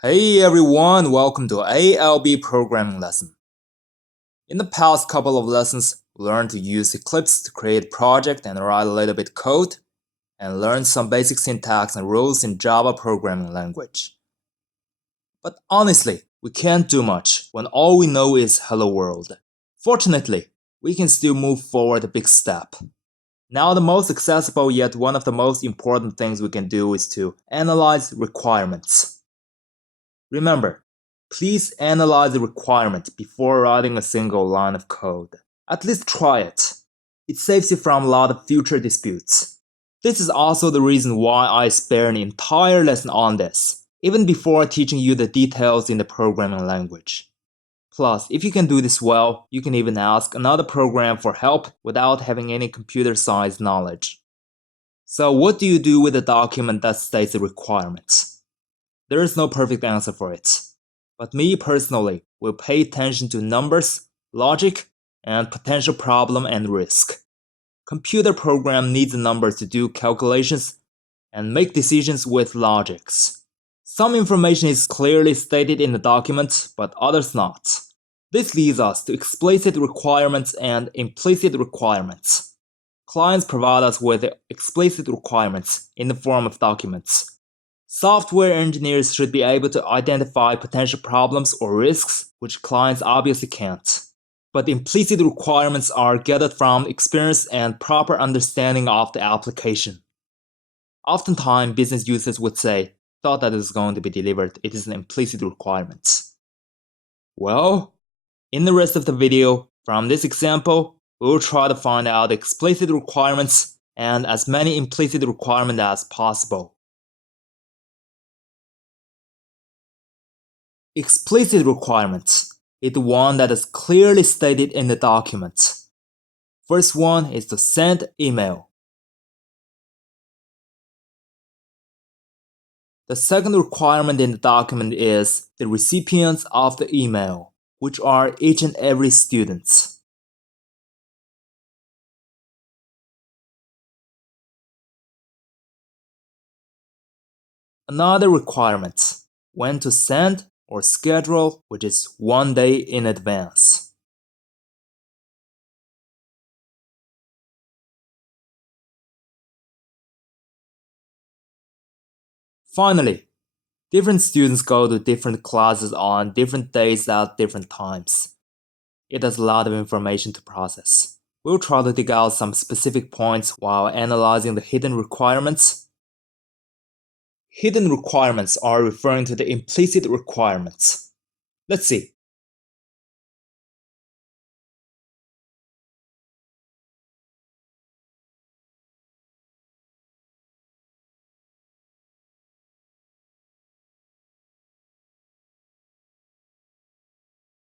Hey everyone, welcome to ALB programming lesson. In the past couple of lessons, we learned to use Eclipse to create a project and write a little bit code, and learn some basic syntax and rules in Java programming language. But honestly, we can't do much when all we know is Hello World. Fortunately, we can still move forward a big step. Now the most accessible yet one of the most important things we can do is to analyze requirements. Remember, please analyze the requirement before writing a single line of code. At least try it. It saves you from a lot of future disputes. This is also the reason why I spare an entire lesson on this, even before teaching you the details in the programming language. Plus, if you can do this well, you can even ask another program for help without having any computer science knowledge. So what do you do with a document that states the requirements? There is no perfect answer for it. But me personally will pay attention to numbers, logic, and potential problem and risk. Computer program needs numbers to do calculations and make decisions with logics. Some information is clearly stated in the document, but others not. This leads us to explicit requirements and implicit requirements. Clients provide us with explicit requirements in the form of documents. Software engineers should be able to identify potential problems or risks, which clients obviously can't. But implicit requirements are gathered from experience and proper understanding of the application. Oftentimes, business users would say, thought that it is going to be delivered, it is an implicit requirement. Well, in the rest of the video, from this example, we will try to find out explicit requirements and as many implicit requirements as possible. Explicit requirements is the one that is clearly stated in the document. First one is to send email. The second requirement in the document is the recipients of the email, which are each and every student. Another requirement, when to send or schedule, which is 1 day in advance. Finally, different students go to different classes on different days at different times. It has a lot of information to process. We'll try to dig out some specific points while analyzing the hidden requirements. Hidden requirements are referring to the implicit requirements. Let's see.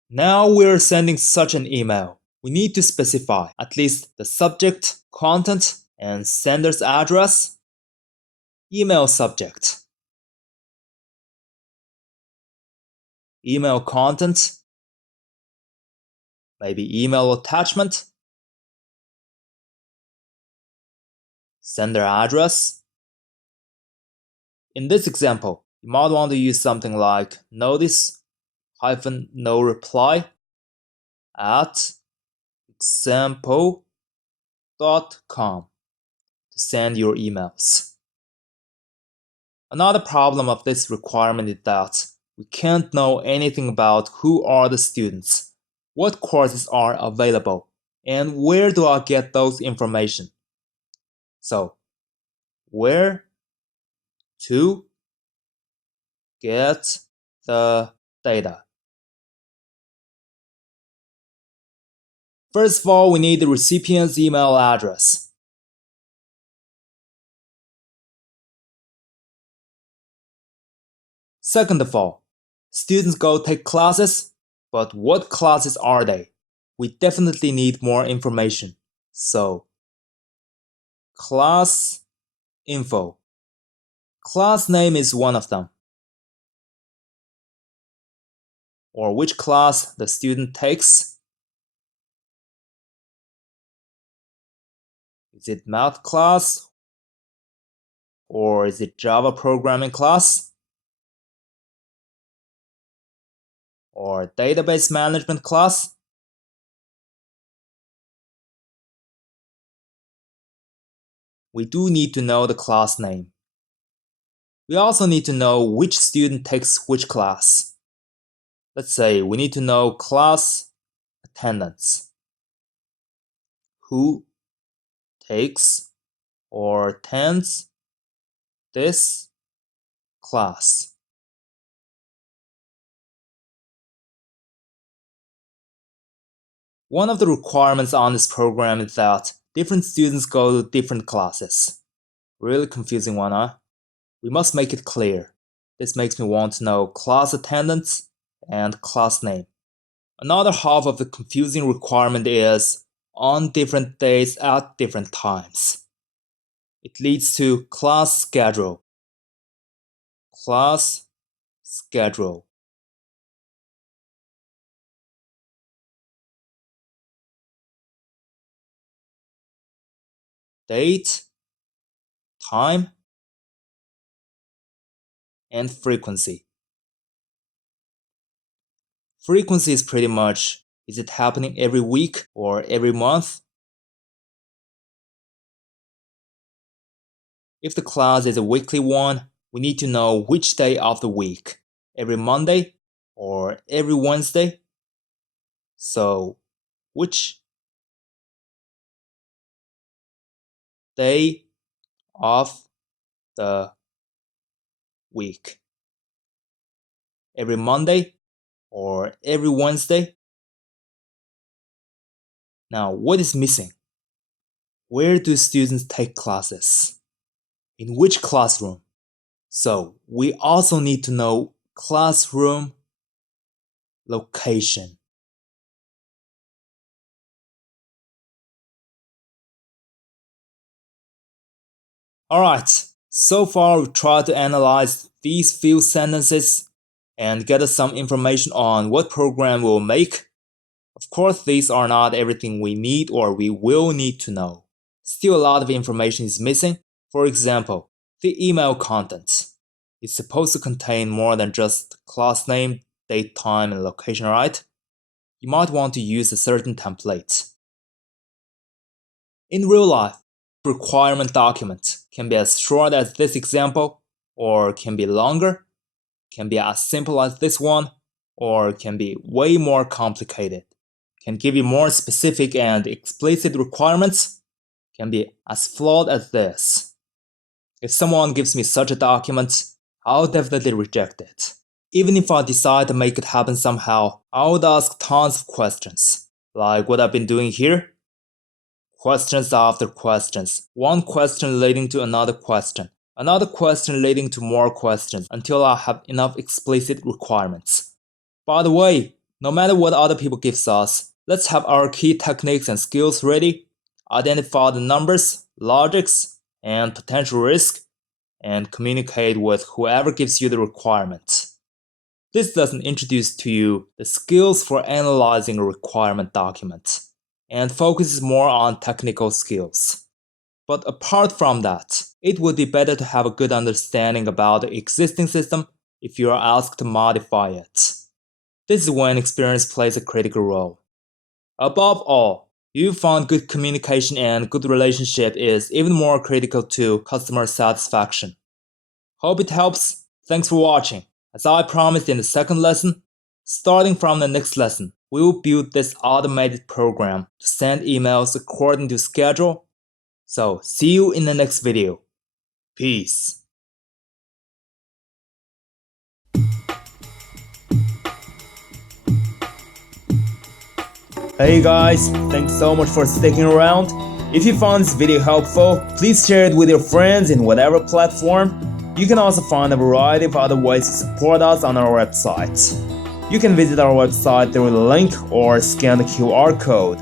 Now we're sending such an email. We need to specify at least the subject, content, and sender's address. Email subject. Email content. Maybe email attachment. Sender address. In this example, you might want to use something like notice-no reply at example.com to send your emails. Another problem of this requirement is that we can't know anything about who are the students, what courses are available, and where do I get those information. So, where to get the data? First of all, we need the recipient's email address. Second of all, students go take classes, but what classes are they? We definitely need more information. So, class info. Class name is one of them. Or which class the student takes. Is it math class? Or is it Java programming class? or database management class? We do need to know the class name. We also need to know which student takes which class. Let's say we need to know class attendance. Who takes or attends this class? One of the requirements on this program is that different students go to different classes. Really confusing one, huh? We must make it clear. This makes me want to know class attendance and class name. Another half of the confusing requirement is on different days at different times. It leads to class schedule. Class schedule. Date, time, and frequency. Frequency is pretty much, is it happening every week or every month? If the class is a weekly one, we need to know which day of the week. Every Monday or every Wednesday? So, which day of the week? Every Monday or every Wednesday? Now, what is missing? Where do students take classes? In which classroom? So, we also need to know classroom location. Alright, so far we've tried to analyze these few sentences and get us some information on what program we'll make. Of course, these are not everything we need or we will need to know. Still a lot of information is missing. For example, the email content is supposed to contain more than just class name, date, time, and location, right? You might want to use a certain template. In real life, requirement document can be as short as this example, or can be longer, can be as simple as this one, or can be way more complicated. Can give you more specific and explicit requirements, can be as flawed as this. If someone gives me such a document, I'll definitely reject it. Even if I decide to make it happen somehow, I would ask tons of questions, like what I've been doing here. Questions after questions, one question leading to another question leading to more questions until I have enough explicit requirements. By the way, no matter what other people give us, let's have our key techniques and skills ready, identify the numbers, logics, and potential risk, and communicate with whoever gives you the requirement. This doesn't introduce to you the skills for analyzing a requirement document, and focuses more on technical skills. But apart from that, it would be better to have a good understanding about the existing system if you are asked to modify it. This is when experience plays a critical role. Above all, you found good communication and good relationship is even more critical to customer satisfaction. Hope it helps. Thanks for watching. As I promised in the second lesson, starting from the next lesson, we will build this automated program to send emails according to schedule. So, see you in the next video. Peace. Hey guys, thanks so much for sticking around. If you found this video helpful, please share it with your friends in whatever platform. You can also find a variety of other ways to support us on our website. You can visit our website through the link or scan the QR code.